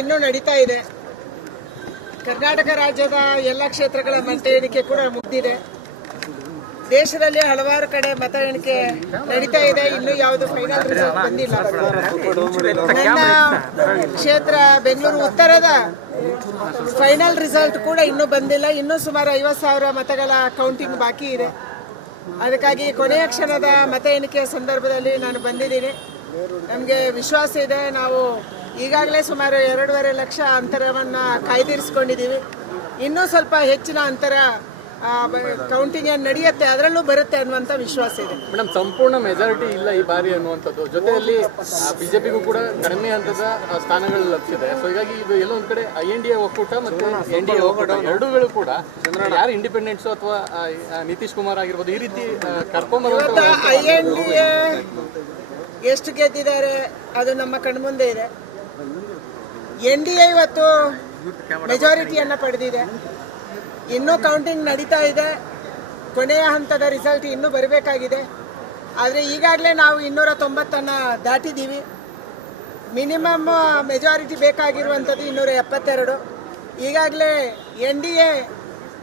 ಇನ್ನೂ ನಡೀತಾ ಇದೆ. ಕರ್ನಾಟಕ ರಾಜ್ಯದ ಎಲ್ಲ ಕ್ಷೇತ್ರಗಳ ಮತ ಎಣಿಕೆ ಕೂಡ ಮುಗಿದಿದೆ. ದೇಶದಲ್ಲಿ ಹಲವಾರು ಕಡೆ ಮತ ಎಣಿಕೆ ನಡೀತಾ ಇದೆ. ಇನ್ನೂ ಯಾವುದು ಫೈನಲ್ ರಿಸಲ್ಟ್ ಬಂದಿಲ್ಲ. ನನ್ನ ಕ್ಷೇತ್ರ ಬೆಂಗಳೂರು ಉತ್ತರದ ಫೈನಲ್ ರಿಸಲ್ಟ್ ಕೂಡ ಇನ್ನೂ ಬಂದಿಲ್ಲ. ಇನ್ನೂ ಸುಮಾರು 50,000 ಮತಗಳ ಕೌಂಟಿಂಗ್ ಬಾಕಿ ಇದೆ. ಅದಕ್ಕಾಗಿ ಕೊನೆಯ ಕ್ಷಣದ ಮತ ಎಣಿಕೆಯ ಸಂದರ್ಭದಲ್ಲಿ ನಾನು ಬಂದಿದ್ದೀನಿ. ನಮಗೆ ವಿಶ್ವಾಸ ಇದೆ, ನಾವು ಈಗಾಗಲೇ ಸುಮಾರು 2.5 ಲಕ್ಷ ಅಂತರವನ್ನು ಕಾಯ್ದಿರಿಸ್ಕೊಂಡಿದ್ದೀವಿ. ಇನ್ನೂ ಸ್ವಲ್ಪ ಹೆಚ್ಚಿನ ಅಂತರ ಕೌಂಟಿಂಗ್ ನಡೆಯುತ್ತೆ, ಅದರಲ್ಲೂ ಬರುತ್ತೆ ಅನ್ನುವಂಥ ವಿಶ್ವಾಸ ಇದೆ. ಮೇಡಮ್, ಸಂಪೂರ್ಣ ಮೆಜಾರಿಟಿ ಇಲ್ಲ ಈ ಬಾರಿ ಅನ್ನುವಂಥದ್ದು, ಜೊತೆಯಲ್ಲಿ ಬಿಜೆಪಿಗೂ ಕೂಡ ಕಡಿಮೆ ಹಂತದ ಸ್ಥಾನಗಳು ಲಭಿಸಿದೆ. ಸೊ ಹೀಗಾಗಿ ಇದು ಎಲ್ಲೊಂದು ಕಡೆ INDA ಒಕ್ಕೂಟ ಮತ್ತು NDA ಒಕ್ಕೂಟ ಎರಡೂಗಳು ಕೂಡ ಯಾರು ಇಂಡಿಪೆಂಡೆಂಟ್ಸು ಅಥವಾ ನಿತೀಶ್ ಕುಮಾರ್ ಆಗಿರ್ಬೋದು ಈ ರೀತಿ ಕರ್ಕೊಂಡ್ಬರುವಂಥ INDA ಎಷ್ಟು ಗೆದ್ದಿದ್ದಾರೆ ಅದು ನಮ್ಮ ಕಣ್ಮುಂದೆ ಇದೆ. NDA ಇವತ್ತು ಮೆಜಾರಿಟಿಯನ್ನು ಪಡೆದಿದೆ. ಇನ್ನೂ ಕೌಂಟಿಂಗ್ ನಡೀತಾ ಇದೆ. ಕೊನೆಯ ಹಂತದ ರಿಸಲ್ಟ್ ಇನ್ನೂ ಬರಬೇಕಾಗಿದೆ. ಆದರೆ ಈಗಾಗಲೇ ನಾವು 290 ದಾಟಿದ್ದೀವಿ. Minimum majority ಬೇಕಾಗಿರುವಂಥದ್ದು 272. ಈಗಾಗಲೇ NDA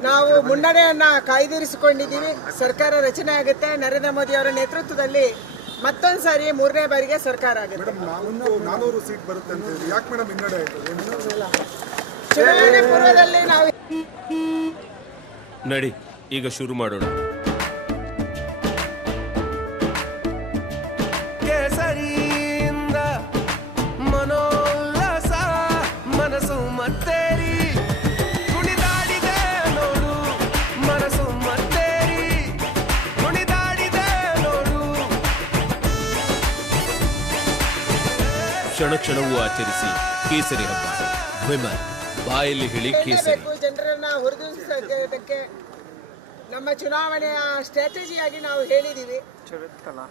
ನಾವು ಮುನ್ನಡೆಯನ್ನು ಕಾಯ್ದಿರಿಸಿಕೊಂಡಿದ್ದೀವಿ. ಸರ್ಕಾರ ರಚನೆ ಆಗುತ್ತೆ. ನರೇಂದ್ರ ಮೋದಿ ಅವರ ನೇತೃತ್ವದಲ್ಲಿ ಮತ್ತೊಂದು ಸಾರಿ 3ನೇ ಬಾರಿಗೆ ಸರ್ಕಾರ ಆಗುತ್ತೆ. ಚುನಾವಣೆ ಪೂರ್ವದಲ್ಲಿ ನಾವು ನಡಿ ಈಗ ಶುರು ಮಾಡೋಣ. ಕೇಸರಿಯಿಂದ ಮನೋಲ್ಲಾಸ ಮನಸ್ಸು ಮತ್ತೇರಿ ಕುಣಿದಾಡಿದೆ ನೋಡು, ಮನಸ್ಸು ಮತ್ತೇರಿ ಕುಣಿದಾಡಿದೆ ನೋಡು. ಕ್ಷಣ ಕ್ಷಣವೂ ಆಚರಿಸಿ ಕೇಸರಿ ಹಬ್ಬ. ವಿಮಲ್ ಬಾಯಲ್ಲಿ ಹೇಳಿ ಕೇಸರಿ. ಜನರನ್ನ ಹುರಿದುಂಬಿಸೋದಕ್ಕೆ ನಮ್ಮ ಚುನಾವಣೆಯ ಸ್ಟ್ರಾಟಜಿಯಾಗಿ ನಾವು ಹೇಳಿದ್ದೀವಿ.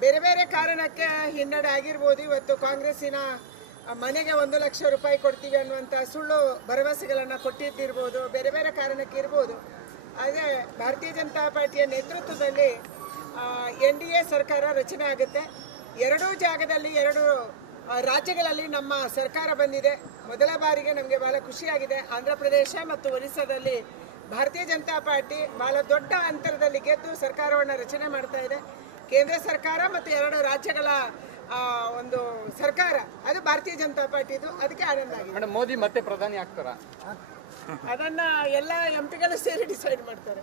ಬೇರೆ ಬೇರೆ ಕಾರಣಕ್ಕೆ ಹಿನ್ನಡೆ ಆಗಿರ್ಬೋದು. ಇವತ್ತು ಕಾಂಗ್ರೆಸ್ಸಿನ ಮನೆಗೆ 1 ಲಕ್ಷ ರೂಪಾಯಿ ಕೊಡ್ತೀವಿ ಅನ್ನುವಂಥ ಸುಳ್ಳು ಭರವಸೆಗಳನ್ನು ಕೊಟ್ಟಿದ್ದಿರ್ಬೋದು, ಬೇರೆ ಬೇರೆ ಕಾರಣಕ್ಕೆ ಇರ್ಬೋದು. ಆದರೆ ಭಾರತೀಯ ಜನತಾ ಪಾರ್ಟಿಯ ನೇತೃತ್ವದಲ್ಲಿ NDA ಸರ್ಕಾರ ರಚನೆ ಆಗುತ್ತೆ. ಎರಡೂ ಜಾಗದಲ್ಲಿ 2 ರಾಜ್ಯಗಳಲ್ಲಿ ನಮ್ಮ ಸರ್ಕಾರ ಬಂದಿದೆ. ಮೊದಲ ಬಾರಿಗೆ ನಮಗೆ ಬಹಳ ಖುಷಿಯಾಗಿದೆ. ಆಂಧ್ರ ಪ್ರದೇಶ ಮತ್ತು ಒರಿಸ್ಸಾದಲ್ಲಿ ಭಾರತೀಯ ಜನತಾ ಪಾರ್ಟಿ ಬಹಳ ದೊಡ್ಡ ಅಂತರದಲ್ಲಿ ಗೆದ್ದು ಸರ್ಕಾರವನ್ನು ರಚನೆ ಮಾಡ್ತಾ ಇದೆ. ಕೇಂದ್ರ ಸರ್ಕಾರ ಮತ್ತು 2 ರಾಜ್ಯಗಳ ಒಂದು ಸರ್ಕಾರ ಅದು ಭಾರತೀಯ ಜನತಾ ಪಾರ್ಟಿದು. ಅದಕ್ಕೆ ಆನಂದ ಆಗಿದೆ. ಮೇಡಮ್, ಮೋದಿ ಮತ್ತೆ ಪ್ರಧಾನಿ ಆಗ್ತಾರ? ಅದನ್ನ ಎಲ್ಲ MPಗಳು ಸೇರಿ ಡಿಸೈಡ್ ಮಾಡ್ತಾರೆ.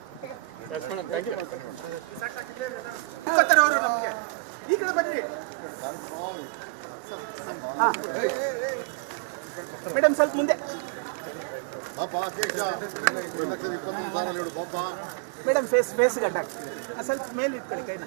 ಮೇಡಮ್ ಸ್ವಲ್ಪ ಮುಂದೆ ಮೇಡಮ್, ಫೇಸ್ ಗಡ್ಡ ಸ್ವಲ್ಪ ಮೇಲೆ ಇಟ್ಕೊಳ್ಳಿ ಕೈನ.